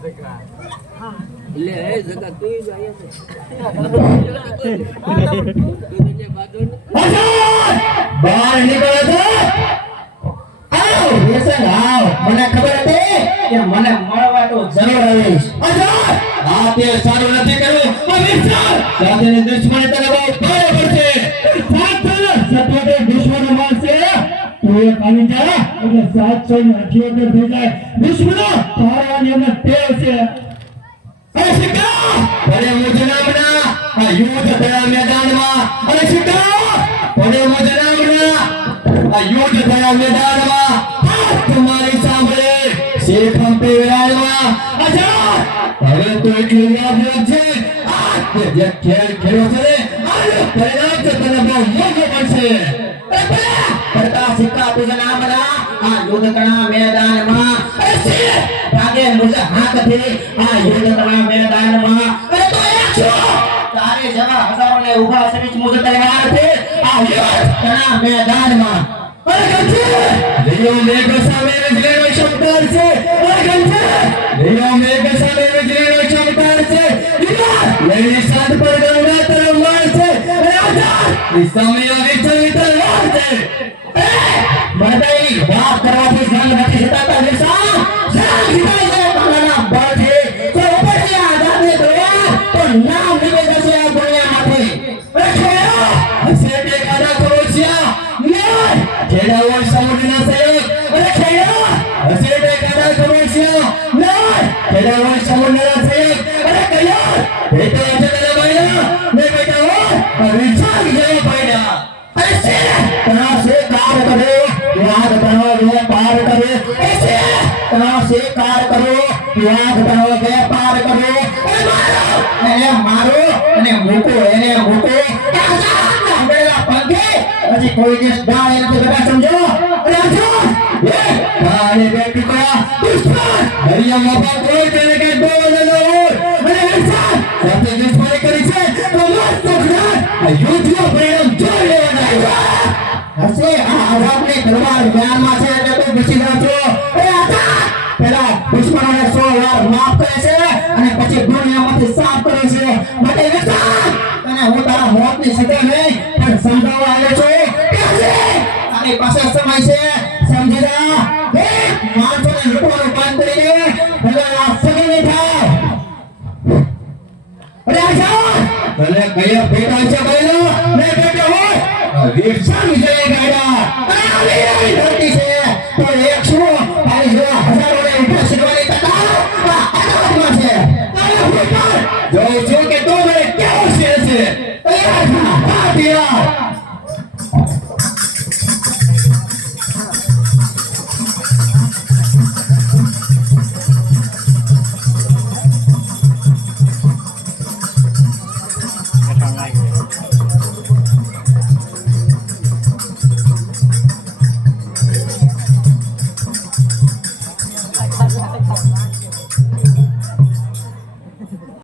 ले ए जगह तू ही जाया છે બહાર નીકળો તો આવ વેસન આવ મને ખબર હતી કે મને મળવા તો જરૂર આવીશ આ તે સારું નથી કર્યું તો વેસન સાથેની દુશ્મની તને બહુ ભારે પડશે સત્વતે દુશ્મન મારશે તું એ કાની જા એટલે 778 થઈ જાય દુશ્મનો તારવાની એમને ટેવ છે અરે શિકા ભલે મુજનામના આ યુદ્ધ થયા મેદાનમાં અરે શિકા ભલે મુજનામના આ યુદ્ધ થયા મેદાનમાં તમારી સાંભળે શેખ હમ્પે વિરાજમાં અચ્છા હવે તો એટલું યાદ રાખજે આ જે ખેલ ખેલો છે આનો પરિણામ તો તને બહુ મોટો પડશે કરતા શિકા મુજનામના આ યુદ્ધ થયા મેદાનમાં અરે શેખ ભાગે મુજે હાથથી આ યુદ્ધ થયા મેદાનમાં અરે તો એક છો તારે જવા હજારોને ઉભા સરીચ મુજે તૈયાર છે આ યુદ્ધ થયા મેદાનમાં અરે ગંજે લેયો મેઘ સામે વિજયનો ચમકાર છે અરે ગંજે લેયો મેઘ સામે વિજયનો ચમકાર છે લેની સાત પર ગંગા તરવાર છે અરે આજા સામે આવી ચલી તલવાર છે મરદાઈ વાત કરવાથી જંગ નથી જતા નિશાન જંગ જીતાઈ જાય કાલાના બળથી તો ઉપરથી આઝાદને દોયા તો નામ નીકળી જશે આ દુનિયામાંથી ખેડા હસે કે કાદા કરોશિયા ન્યાય ખેડા હોય સમુદ્રના સૈયદ અરે ખેડા હસે કે કાદા કરોશિયા ન્યાય ખેડા હોય સમુદ્રના સૈયદ અરે કયા એ તો અજના ભાઈના મે બેટા હો વિચાર જેવો ભાઈના અરે સે તના સે કાર કરે याद करो व्यापार करो ऐसे तनाव से कार करो याद करो व्यापार करो मारो અને મૂકો એને મૂકો મેરા પંખે પછી કોઈ દેશ ગાળ નથી બેટા સમજો રાજો એ ભાઈ બેટી કો દુશ્મન હરિયા માપા કોઈ તેને કે દો જનો અને એસા સાથે દુશ્મની કરી છે તો મસ્ત ખરા યુદ્ધનો પરિણામ જોઈ લેવાના હશે આ આઝાદની તલવાર જ્ઞાનમાં છે એટલે તું બચી જાજો એ આઝાદ પેલા દુશ્મનોને 100 વાર માફ કરે છે અને પછી દુનિયામાંથી સાફ કરે છે માટે વિચાર તને હું તારા મોતની સજા નહીં પણ સમજાવવા આવ્યો છું કે તારી પાસે સમય છે સમજી જા એ માણસોને લૂંટવાનું બંધ કરીને ભલે આ સગી નહીં થાવ અરે આઝાદ ભલે કયા બેટા છે ભાઈનો મેં બેટા હોય વીર સામી જાય